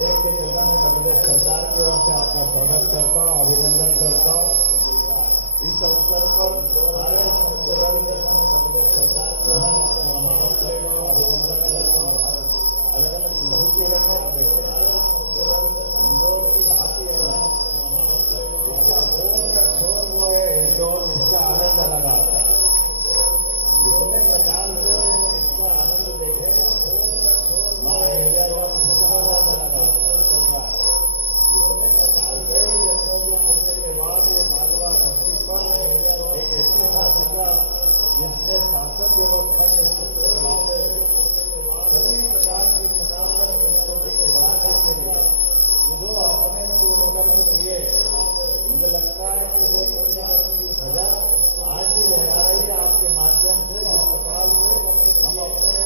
देश के चलता मैं मध्य प्रदेश सरकार की ओर से आपका स्वागत करता हूँ, अभिनंदन करता हूँ। इस अवसर पर सारे सरकार की अभिनंदन करता हूँ। अलग अलग विभूति इंदौर की बात ही है, इसका मोर का छोर वो है इंदौर, इसका आनंद अलग आता है। कितने प्रकार से इसका आनंद देखे माँ हैदराबाद इसका आवाज अलग चल रहा है। कितने प्रकार कई जन्मों के पुण्य के बाद ये मालवा धरती पर एक ऐसी शासिका जिसने शासन व्यवस्था के सूत्र चलाते सभी प्रकार की सनातन संस्कृति को बढ़ाने के लिए जो अपने पूर्ण कर्म किए, मुझे लगता है कि वो पुण्य कर्म की ध्वजा आज भी लहरा रही है आपके माध्यम से। जिस प्रकार से हम अपने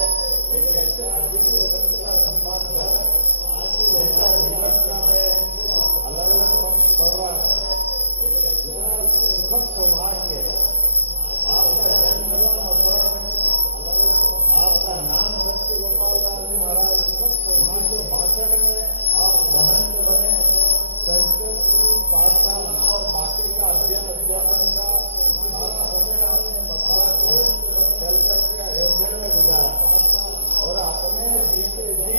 एक ऐसे अद्वितीय संत का सम्मान कर रहे हैं, आज भी लहरा जीवन का में अलग अलग पक्ष पड़ रहा है। इतना सुखद सौभाग्य आपका जन्म हुआ मथुरा में, आपका नाम सत्य गोपाल दास जी महाराज 1962 में आप महंत बने। संस्कृत की पाठशाला और बाकी का अध्यापन का सारा समय आपने मथुरा से चल करके अयोध्या में गुजारा और अपने जीते जी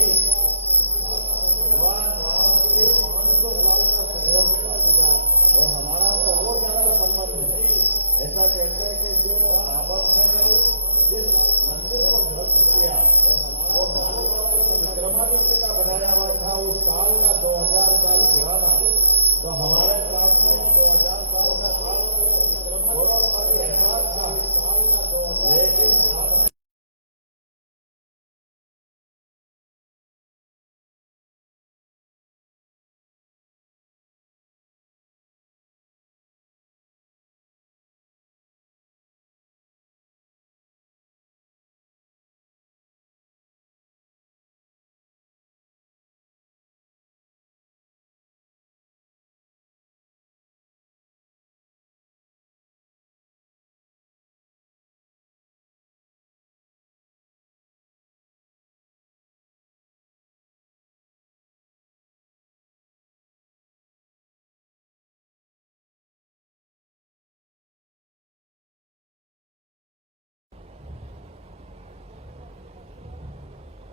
भगवान राम के लिए 500 साल का संघर्ष का गुजारा। और हमारा तो और ज्यादा संबंध है। ऐसा कहते हैं कि जो बाबर ने जिस मंदिर को ध्वस्त किया वो विक्रमादित्य का बनाया हुआ था, उस काल का 2000 साल पुराना। तो हमारे सामने 2000 साल का काल गौरवशाली इतिहास था, लेकिन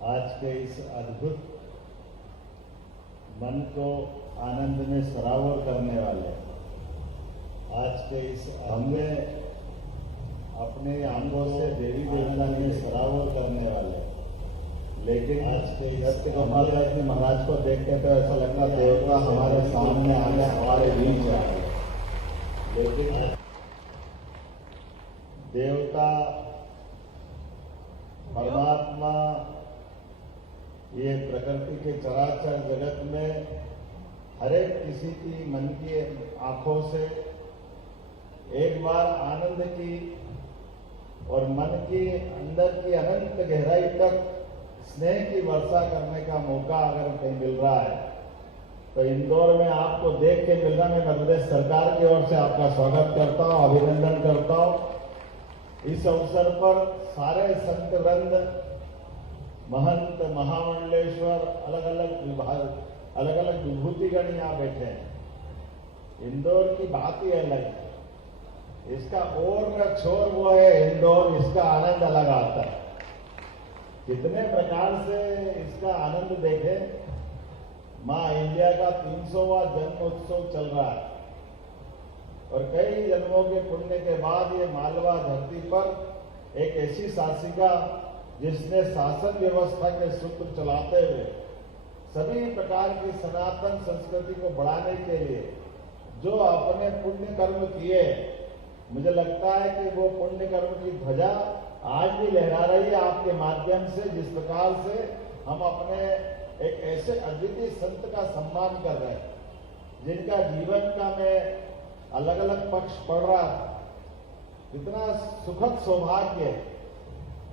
आज के इस अद्भुत मन को आनंद में सरावर करने वाले आज के इस हमने अपने अंगों से देवी देवता में सरावर करने वाले, लेकिन आज के सत्य गोपाल दास जी महाराज को देखते तो ऐसा लगता देवता हमारे सामने आ गए, हमारे बीच आ गए। लेकिन देवता परमात्मा ये प्रकृति के चराचर जगत में हर एक किसी की मन की आंखों से एक बार आनंद की और मन की अंदर की अनंत गहराई तक स्नेह की वर्षा करने का मौका अगर कहीं मिल रहा है तो इंदौर में आपको देख के मिल रहा। मैं मध्य प्रदेश सरकार की ओर से आपका स्वागत करता हूं, अभिनंदन करता हूं। इस अवसर पर सारे संत वृंद, महंत, महामंडलेश्वर, अलग अलग विभाग, अलग अलग विभूतिगण यहाँ बैठे हैं। इंदौर की बात ही अलग है, इसका और का छोर वो है इंदौर, इसका आनंद अलग आता है। कितने प्रकार से इसका आनंद देखे। माँ इंडिया का 300वां जन्मोत्सव चल रहा है और कई जन्मों के पुण्य के बाद ये मालवा धरती पर एक ऐसी शासिका जिसने शासन व्यवस्था के सूत्र चलाते हुए सभी प्रकार की सनातन संस्कृति को बढ़ाने के लिए जो अपने पुण्य कर्म किए, मुझे लगता है कि वो पुण्य कर्म की ध्वजा आज भी लहरा रही है आपके माध्यम से। जिस प्रकार से हम अपने एक ऐसे अद्वितीय संत का सम्मान कर रहे हैं जिनका जीवन का में अलग अलग पक्ष पड़ रहा था। इतना सुखद सौभाग्य,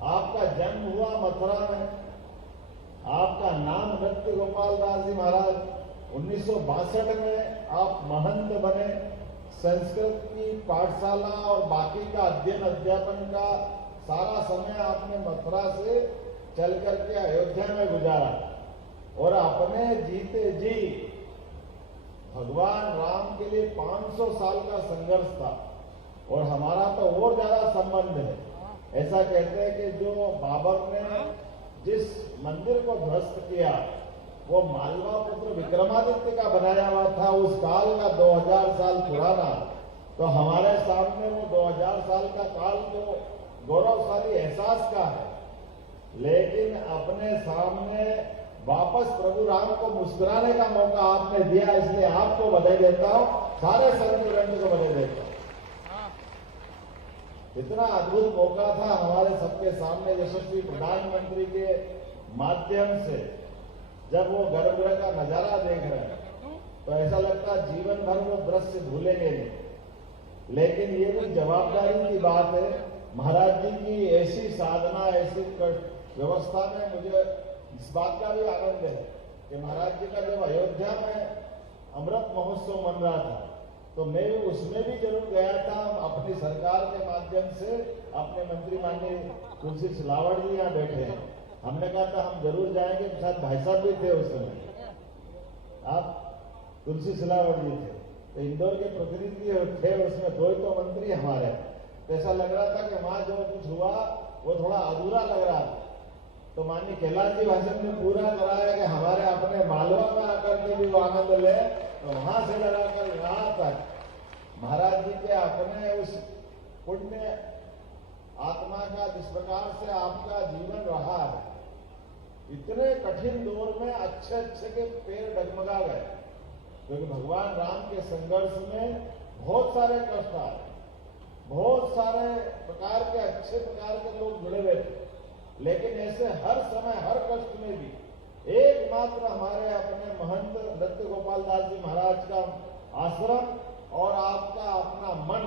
आपका जन्म हुआ मथुरा में, आपका नाम सत्य गोपाल दास जी महाराज 1962 में आप महंत बने। संस्कृत की पाठशाला और बाकी का अध्यापन का सारा समय आपने मथुरा से चल करके अयोध्या में गुजारा और अपने जीते जी भगवान राम के लिए 500 साल का संघर्ष था और हमारा तो और ज्यादा संबंध है। ऐसा कहते हैं कि जो बाबर ने जिस मंदिर को ध्वस्त किया वो मालवा पुत्र विक्रमादित्य का बनाया हुआ था, उस काल का 2000 साल पुराना। तो हमारे सामने वो 2000 साल का काल तो गौरवशाली एहसास का है, लेकिन अपने सामने वापस प्रभु राम को मुस्कुराने का मौका आपने दिया, इसलिए आपको बधाई देता हूं, सारे संतवृंद को बधाई देता हूं। इतना अद्भुत मौका था हमारे सबके सामने यशस्वी प्रधानमंत्री के माध्यम से। जब वो गर्भगृह का नजारा देख रहे हैं तो ऐसा लगता है जीवन भर वो दृश्य भूलेंगे नहीं। लेकिन ये भी जवाबदारी की बात है। महाराज जी की ऐसी साधना, ऐसी व्यवस्था में मुझे इस बात का भी आनंद है कि महाराज जी का जब अयोध्या में अमृत महोत्सव मन रहा था तो मैं उसमें भी जरूर गया था। अपनी सरकार के माध्यम से अपने मंत्री माननीय तुलसी सिलावट जी यहाँ बैठे हैं, हमने कहा था हम जरूर जाएंगे, शायद भाई साहब भी थे उस समय, आप तुलसी सिलावट जी थे, तो इंदौर के प्रतिनिधि थे उसमें, दो तो मंत्री हमारे। तो ऐसा लग रहा था कि वहां जो कुछ हुआ वो थोड़ा अधूरा लग रहा था। तो माननीय कैलाश जी भाषण ने पूरा कराया कि हमारे अपने मालवा में आकर के भी वो आनंद ले, तो वहां से लगाकर यहाँ तक महाराज जी के अपने उस पुण्य आत्मा का जिस प्रकार से आपका जीवन रहा है, इतने कठिन दौर में अच्छे अच्छे के पैर डगमगा गए, क्योंकि भगवान राम के संघर्ष में बहुत सारे कष्ट आए, बहुत सारे प्रकार के अच्छे प्रकार के लोग जुड़े हुए थे। लेकिन ऐसे हर समय हर कष्ट में भी एकमात्र हमारे अपने महंत नृत्य गोपाल दास जी महाराज का आश्रम और आपका अपना मन,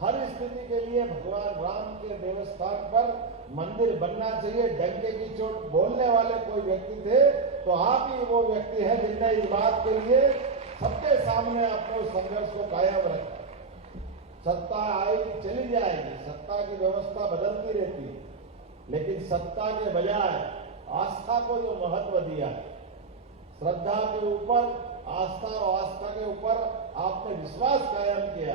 हर स्थिति के लिए भगवान राम के देवस्थान पर मंदिर बनना चाहिए। डंके की चोट बोलने वाले कोई व्यक्ति थे तो आप ही वो व्यक्ति है जिनने इस बात के लिए सबके सामने अपने संघर्ष को कायम रखा। सत्ता आएगी चली जाएगी, सत्ता की व्यवस्था बदलती रहती है, लेकिन सत्ता के बजाय आस्था को जो महत्व दिया है, श्रद्धा के ऊपर आस्था और आस्था के ऊपर आपने विश्वास कायम किया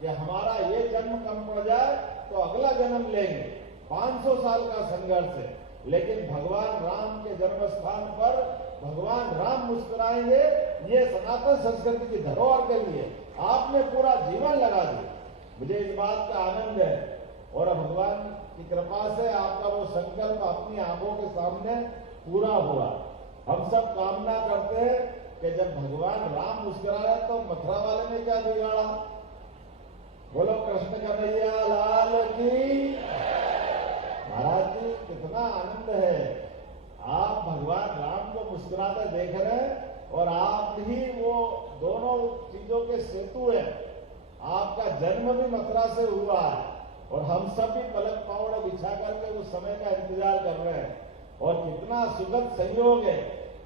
कि हमारा ये जन्म कम पड़ जाए तो अगला जन्म लेंगे। 500 साल का संघर्ष है, लेकिन भगवान राम के जन्म स्थान पर भगवान राम मुस्कुराएंगे, ये सनातन संस्कृति की धरोहर के लिए आपने पूरा जीवन लगा दिया। मुझे इस बात का आनंद है और भगवान की कृपा से आपका वो संकल्प अपनी आंखों के सामने पूरा हुआ। हम सब कामना करते हैं कि जब भगवान राम मुस्कुराए तो मथुरा वाले ने क्या बिगाड़ा। बोलो कृष्ण कन्हैया लाल की। महाराज जी कितना आनंद है, आप भगवान राम को मुस्कुराते देख रहे हैं और आप ही वो दोनों चीजों के सेतु हैं। आपका जन्म भी मथुरा से हुआ है और हम सब भी पलक पावड़ बिछा करके उस समय का इंतजार कर रहे हैं। और कितना सुखद संयोग है,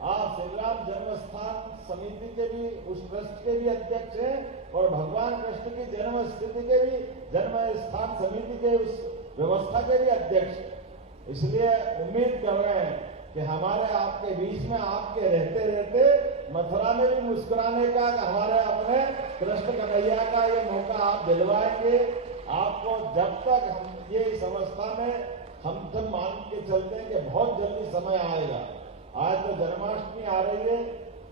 आप श्री राम जन्मस्थान समिति के भी, उस ट्रस्ट के भी अध्यक्ष हैं और भगवान कृष्ण की जन्म स्थिति के भी, जन्म स्थान समिति के उस व्यवस्था के भी अध्यक्ष। इसलिए उम्मीद कर रहे हैं कि हमारे आपके बीच में आपके रहते रहते मथुरा में भी मुस्कुराने का, हमारे अपने कृष्ण कन्हैया का ये मौका आप दिलवाएंगे। आपको जब तक हम ये इस अवस्था में हम सब मान के चलते हैं कि बहुत जल्दी समय आएगा। आज तो जन्माष्टमी आ रही है,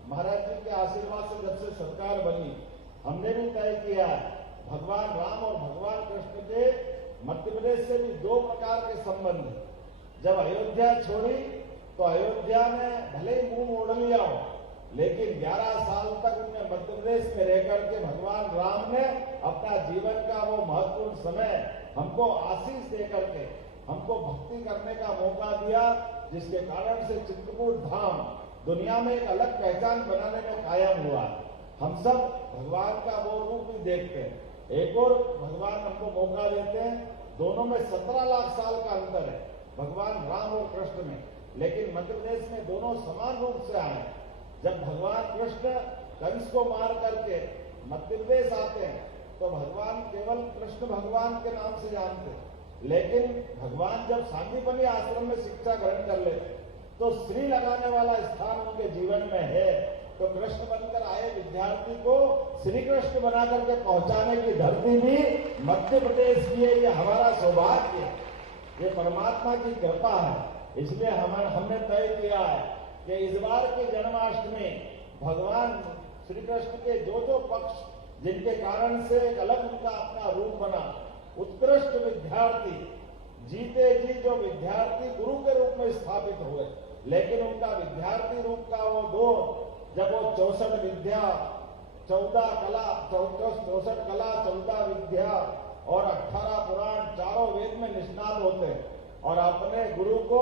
महाराज जी के आशीर्वाद से जब से सरकार बनी हमने भी तय किया है भगवान राम और भगवान कृष्ण के मध्य प्रदेश से भी 2 प्रकार के संबंध हैं। जब अयोध्या छोड़ी तो अयोध्या में भले ही मुंह मोड़ लिया हो, लेकिन 11 साल तक उन्हें मध्य प्रदेश में रहकर के भगवान राम ने अपना जीवन का वो महत्वपूर्ण समय हमको आशीष देकर के हमको भक्ति करने का मौका दिया, जिसके कारण से चित्रकूट धाम दुनिया में एक अलग पहचान बनाने में कायम हुआ। हम सब भगवान का वो रूप भी देखते हैं। एक और भगवान हमको मौका देते हैं, दोनों में 17 लाख साल का अंतर है भगवान राम और कृष्ण में, लेकिन मध्य प्रदेश में दोनों समान रूप से आए। जब भगवान कृष्ण कंस को मार करके मध्य प्रदेश आते हैं तो भगवान केवल कृष्ण भगवान के नाम से जानते हैं, लेकिन भगवान जब सांदीपनी आश्रम में शिक्षा ग्रहण कर लेते तो श्री लगाने वाला स्थान उनके जीवन में है, तो कृष्ण बनकर आए विद्यार्थी को श्री कृष्ण बना करके पहुंचाने की धरती भी मध्य प्रदेश की है। ये हमारा सौभाग्य है, ये परमात्मा की कृपा है। इसलिए हमने तय किया है कि इस बार की जन्माष्टमी भगवान श्री कृष्ण के जो पक्ष जिनके कारण से एक अलग उनका अपना रूप बना, उत्कृष्ट विद्यार्थी, जीते जी जो विद्यार्थी गुरु के रूप में स्थापित हुए, लेकिन उनका विद्यार्थी रूप का वो दौर जब वो 64 विद्या 14 कला 14 विद्या और 18 पुराण चारों वेद में निष्णात होते हैं और अपने गुरु को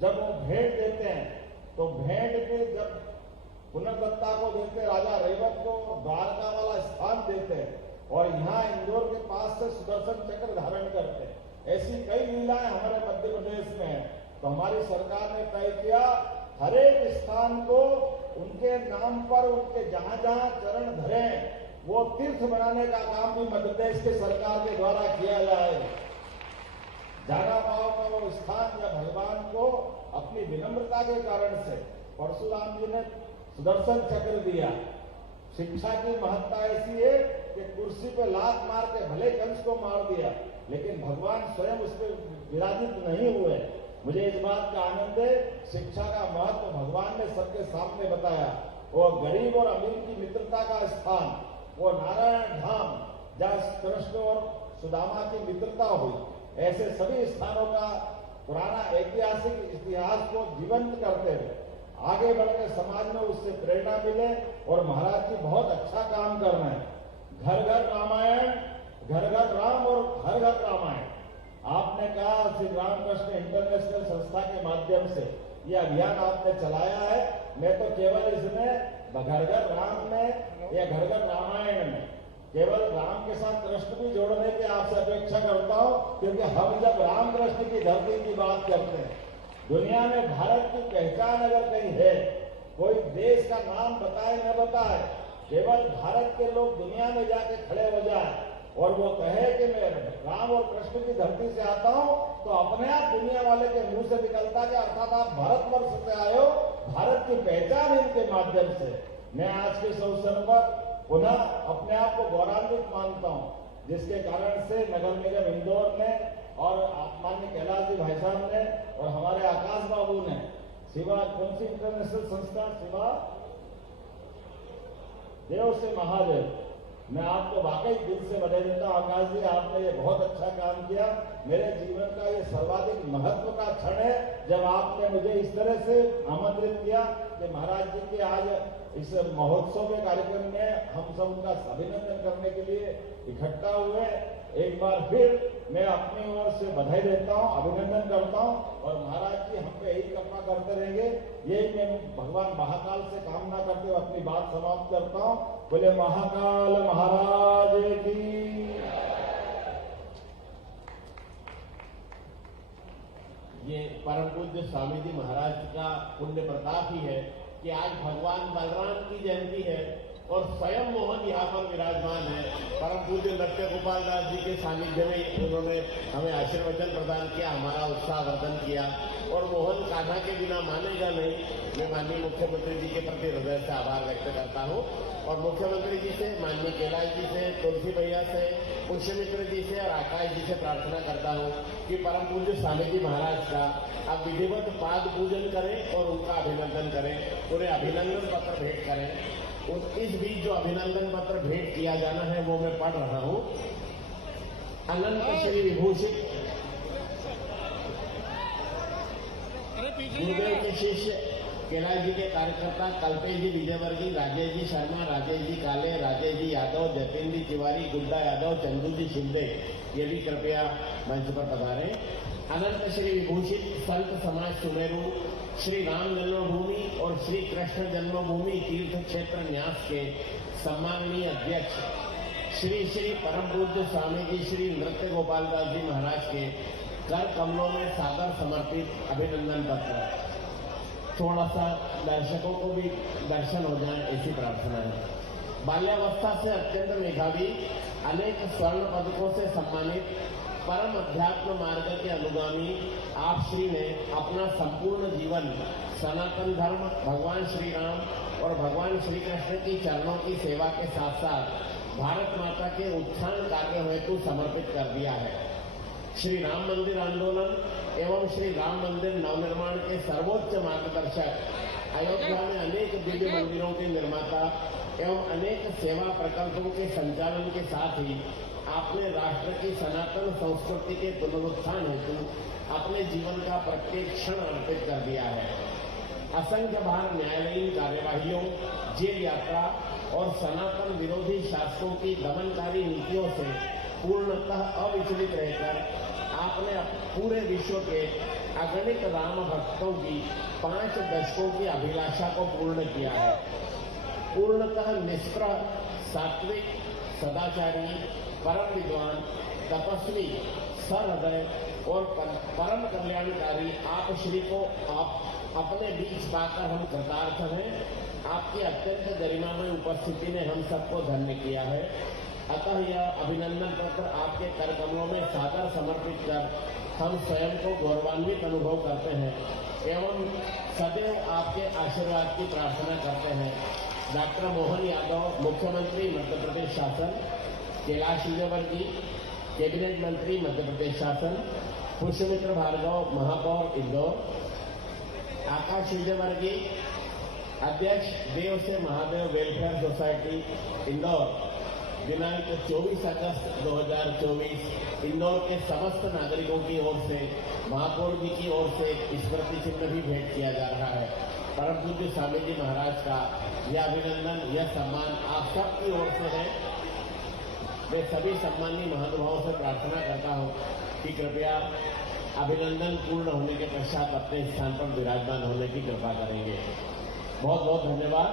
जब वो भेंट देते हैं, तो भेंट के जब पुनर्दत्ता को देते, राजा रैवत को द्वारका वाला स्थान देते हैं और यहाँ इंदौर के पास से सुदर्शन चक्र धारण करते हैं। ऐसी कई लीलाएं हमारे मध्य प्रदेश में है। तो हमारी सरकार ने तय किया हर एक स्थान को उनके नाम पर, उनके जहां जहां चरण धरे वो तीर्थ बनाने का काम भी मध्य प्रदेश की सरकार के द्वारा किया जाएगा। जाना पाओ का वो स्थान जब भगवान को अपनी विनम्रता के कारण से परशुराम जी ने सुदर्शन चक्र दिया। शिक्षा की महत्ता ऐसी है कि कुर्सी पे लात मार के भले कंस को मार दिया, लेकिन भगवान स्वयं उस पर विराजित नहीं हुए। मुझे इस बात का आनंद है, शिक्षा का महत्व भगवान ने सबके सामने बताया। वो गरीब और अमीर की मित्रता का स्थान, वो नारायण धाम जहाँ कृष्ण और सुदामा की मित्रता हुई, ऐसे सभी स्थानों का पुराना ऐतिहासिक इतिहास को जीवंत करते हुए आगे बढ़कर समाज में उससे प्रेरणा मिले। और महाराज जी बहुत अच्छा काम कर रहे हैं। घर घर रामायण, घर घर राम और घर घर रामायण। आपने कहा श्री रामकृष्ण इंटरनेशनल संस्था के माध्यम से ये अभियान आपने चलाया है। मैं तो केवल इसमें घर घर राम में या घर घर रामायण में केवल राम के साथ कृष्ण भी जोड़ने की आपसे अपेक्षा करता हूं, क्योंकि हम जब राम कृष्ण की धरती की बात करते हैं, दुनिया में भारत की पहचान अगर कहीं है, कोई देश का नाम बताए न बताए, केवल भारत के लोग दुनिया में जाके खड़े हो जाए और वो कहे कि मैं राम और कृष्ण की धरती से आता हूं, तो अपने आप दुनिया वाले के मुंह से निकलता कि अर्थात आप भारतवर्ष से आए हो, भारत की पहचान इनके माध्यम से। मैं आज के इस अवसर पर पुनः अपने आप को गौरवान्वित मानता हूं, जिसके कारण से नगर निगम इंदौर ने और माननीय कैलाश जी भाई साहब ने और हमारे आकाश बाबू ने शिवा कौन सी इंटरनेशनल संस्था शिवा देव से महादेव, मैं आपको वाकई दिल से बधाई देता हूं। आकाश जी, आपने ये बहुत अच्छा काम किया। मेरे जीवन का ये सर्वाधिक महत्व का क्षण है जब आपने मुझे इस तरह से आमंत्रित किया कि महाराज जी के आज इस महोत्सव के कार्यक्रम में हम सब उनका अभिनंदन करने के लिए इकट्ठा हुए। एक बार फिर मैं अपनी ओर से बधाई देता हूं, अभिनंदन करता हूं और महाराज जी हम पे यही कृपा करते रहेंगे। यही मैं भगवान महाकाल से कामना करते हुए अपनी बात समाप्त करता हूं। बोले महाकाल महाराज की। ये परम पूज्य स्वामी जी महाराज का पुण्य प्रताप ही है कि आज भगवान बलराम की जयंती है और स्वयं मोहन यहाँ पर विराजमान है। परम पूज्य नृत्य गोपाल दास जी के सानिध्य में उन्होंने हमें आशीर्वचन प्रदान किया, हमारा उत्साहवर्धन किया और मोहन कान्हा के बिना मानेगा नहीं। मैं माननीय मुख्यमंत्री जी के प्रति हृदय से आभार व्यक्त करता हूँ और मुख्यमंत्री जी से, माननीय कैलाश जी से, तुलसी भैया से, पुष्यमित्र जी से और आकाश जी से प्रार्थना करता हूँ कि परम पूज्य स्वामी जी महाराज का आप विधिवत पाद पूजन करें और उनका अभिनंदन करें, उन्हें अभिनंदन पत्र भेंट करें। इस बीच जो अभिनंदन पत्र भेंट किया जाना है वो मैं पढ़ रहा हूँ। अनंत श्री विभूषित गुरुदेव के शिष्य कैलाश जी के कार्यकर्ता कल्पेश जी विजयवर्गीय, राजेश जी शर्मा, राजेश जी काले, राजेश जी यादव, जतिन जी तिवारी, गुड्डा यादव, चंदू जी शिंदे, ये भी कृपया मंच पर पधारें। अनंत श्री विभूषित संत समाज सुमेरु श्री राम जन्मभूमि और श्री कृष्ण जन्मभूमि तीर्थ क्षेत्र न्यास के सम्माननीय अध्यक्ष श्री श्री परम पूज्य स्वामी जी श्री नृत्य गोपाल दास जी महाराज के कर कमलों में सादर समर्पित अभिनंदन पत्र। थोड़ा सा दर्शकों को भी दर्शन हो जाए ऐसी प्रार्थना है। बाल्यावस्था से अत्यंत मेधावी, अनेक स्वर्ण पदकों से सम्मानित, परम अध्यात्म मार्ग के अनुगामी आप श्री ने अपना संपूर्ण जीवन सनातन धर्म, भगवान श्री राम और भगवान श्री कृष्ण की चरणों की सेवा के साथ साथ भारत माता के उत्थान कार्य हेतु समर्पित कर दिया है। श्री राम मंदिर आंदोलन एवं श्री राम मंदिर नवनिर्माण के सर्वोच्च मार्गदर्शक, अयोध्या में अनेक दिव्य मंदिरों के निर्माता एवं अनेक सेवा प्रकल्पों के संचालन के साथ ही आपने राष्ट्र की सनातन संस्कृति के पुनरुत्थान हेतु अपने जीवन का प्रत्येक क्षण अर्पित कर दिया है। असंख्य बार न्यायालयीन कार्यवाहियों, जेल यात्रा और सनातन विरोधी शासकों की दमनकारी नीतियों से पूर्णतः अविचलित रहकर आपने पूरे विश्व के अगणित राम भक्तों की 5 दशकों की अभिलाषा को पूर्ण किया है। पूर्णतः निष्प्रह, सात्विक, सदाचारी, परम विद्वान, तपस्वी, सहृदय और परम कल्याणकारी आप श्री को अपने बीच पाकर हम कृतार्थ हैं। आपकी अत्यंत गरिमामय उपस्थिति ने हम सबको धन्य किया है। अतः यह अभिनंदन पत्र आपके कर कमलों में सादर समर्पित कर हम स्वयं को गौरवान्वित अनुभव करते हैं एवं सदैव आपके आशीर्वाद की प्रार्थना करते हैं। डॉक्टर मोहन यादव, मुख्यमंत्री मध्य प्रदेश शासन, कैलाश विजयवर्गीय, कैबिनेट मंत्री मध्य प्रदेश शासन, पुष्पमित्र भार्गव, महापौर इंदौर, आकाश विजयवर्गीय, अध्यक्ष देव से महादेव वेलफेयर सोसाइटी इंदौर, दिनांक 24 अगस्त 2024 इंदौर के समस्त नागरिकों की ओर से महापौर जी की ओर से स्मृति चिन्ह भी भेंट किया जा रहा है। परम पूज्य स्वामी जी महाराज का यह अभिनंदन, यह सम्मान आप सबकी ओर से है। मैं सभी सम्मानीय महानुभावों से प्रार्थना करता हूं कि कृपया अभिनंदन पूर्ण होने के पश्चात अपने स्थान पर विराजमान होने की कृपा करेंगे। बहुत बहुत धन्यवाद।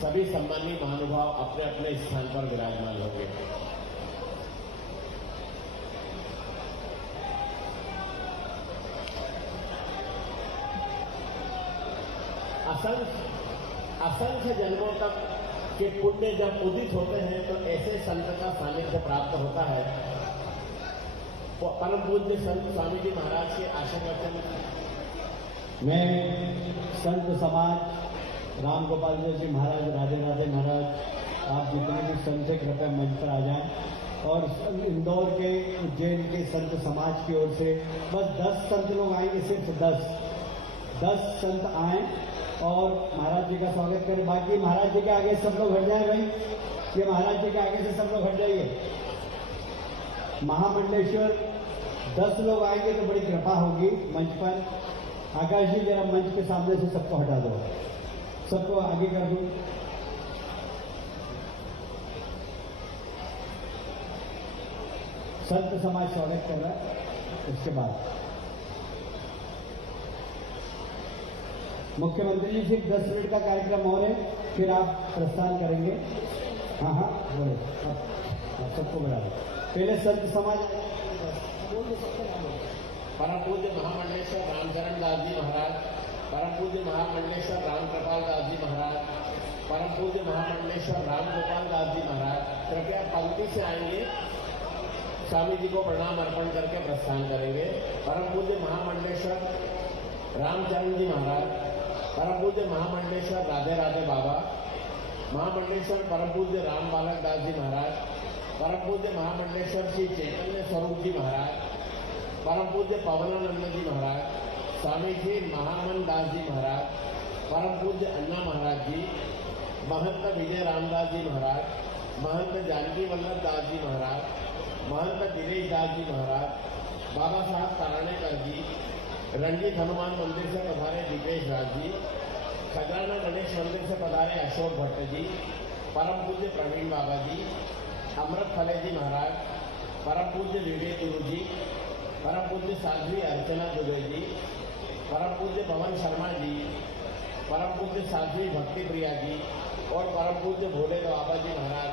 सभी सम्मानीय महानुभाव अपने अपने स्थान पर विराजमान होंगे। असंख्य जन्मों तक के पुण्य जब उदित होते हैं तो ऐसे संत का सानिध्य प्राप्त होता है। परम पूज्य संत स्वामी जी महाराज के आशीर्वचन मैं संत समाज, राम गोपाल जी महाराज, राधे राधे महाराज, आप जितने भी संत से कृपया मंच पर आ जाएं। और इंदौर के, उज्जैन के संत समाज की ओर से बस 10 संत लोग आएंगे, सिर्फ 10 संत आए और महाराज जी का स्वागत करें। बाकी महाराज जी के आगे सब लोग हट जाए भाई, ये महाराज जी के आगे से सब लोग हट जाइए। महामंडलेश्वर 10 लोग आएंगे तो बड़ी कृपा होगी मंच पर। आकाश जी जरा मंच के सामने से सबको हटा दो, सबको आगे कर दो। संत समाज स्वागत कर रहा है। उसके बाद मुख्यमंत्री जी सिर्फ 10 मिनट का कार्यक्रम और है, फिर आप प्रस्थान करेंगे। हाँ बोले, अब सबको बुला दो। पहले संत समाज, परम पूज्य महामंडलेश्वर रामचरण दास जी महाराज, परम पूज्य महामंडलेश्वर राम कृपाल दास जी महाराज, परम पूज्य महामंडलेश्वर राम गोपाल दास जी महाराज कृपया पंक्ति से आएंगे, स्वामी जी को प्रणाम अर्पण करके प्रस्थान करेंगे। परम पूज्य महामंडलेश्वर रामचरण जी महाराज, परम पूज्य महामंडलेश्वर राधे राधे बाबा, महामंडलेश्वर परम पूज्य राम बालक दास जी महाराज, परम पूज्य महामंडलेश्वर श्री चैतन्य स्वरूप जी महाराज, परम पूज्य पवनानंद जी महाराज, स्वामी जी महामन दास जी महाराज, परम पूज्य अन्ना महाराज जी, महंत विजय रामदास जी महाराज, महंत जानकी वल्लभ दास जी महाराज, महंत दिनेश दास जी महाराज, बाबा साहब तारानेकर जी, रंजीत हनुमान मंदिर से पधारे दीपेश राज जी, खजाना गणेश मंदिर से पधारे अशोक भट्ट जी, परम पूज्य प्रवीण बाबा जी, अमृत फले जी महाराज, परम पूज्य विवेक गुरु जी, परम पूज्य साध्वी अर्चना दुबे जी, परम पूज्य पवन शर्मा जी, परम पूज्य साध्वी भक्ति प्रिया जी और परम पूज्य भोले बाबा जी महाराज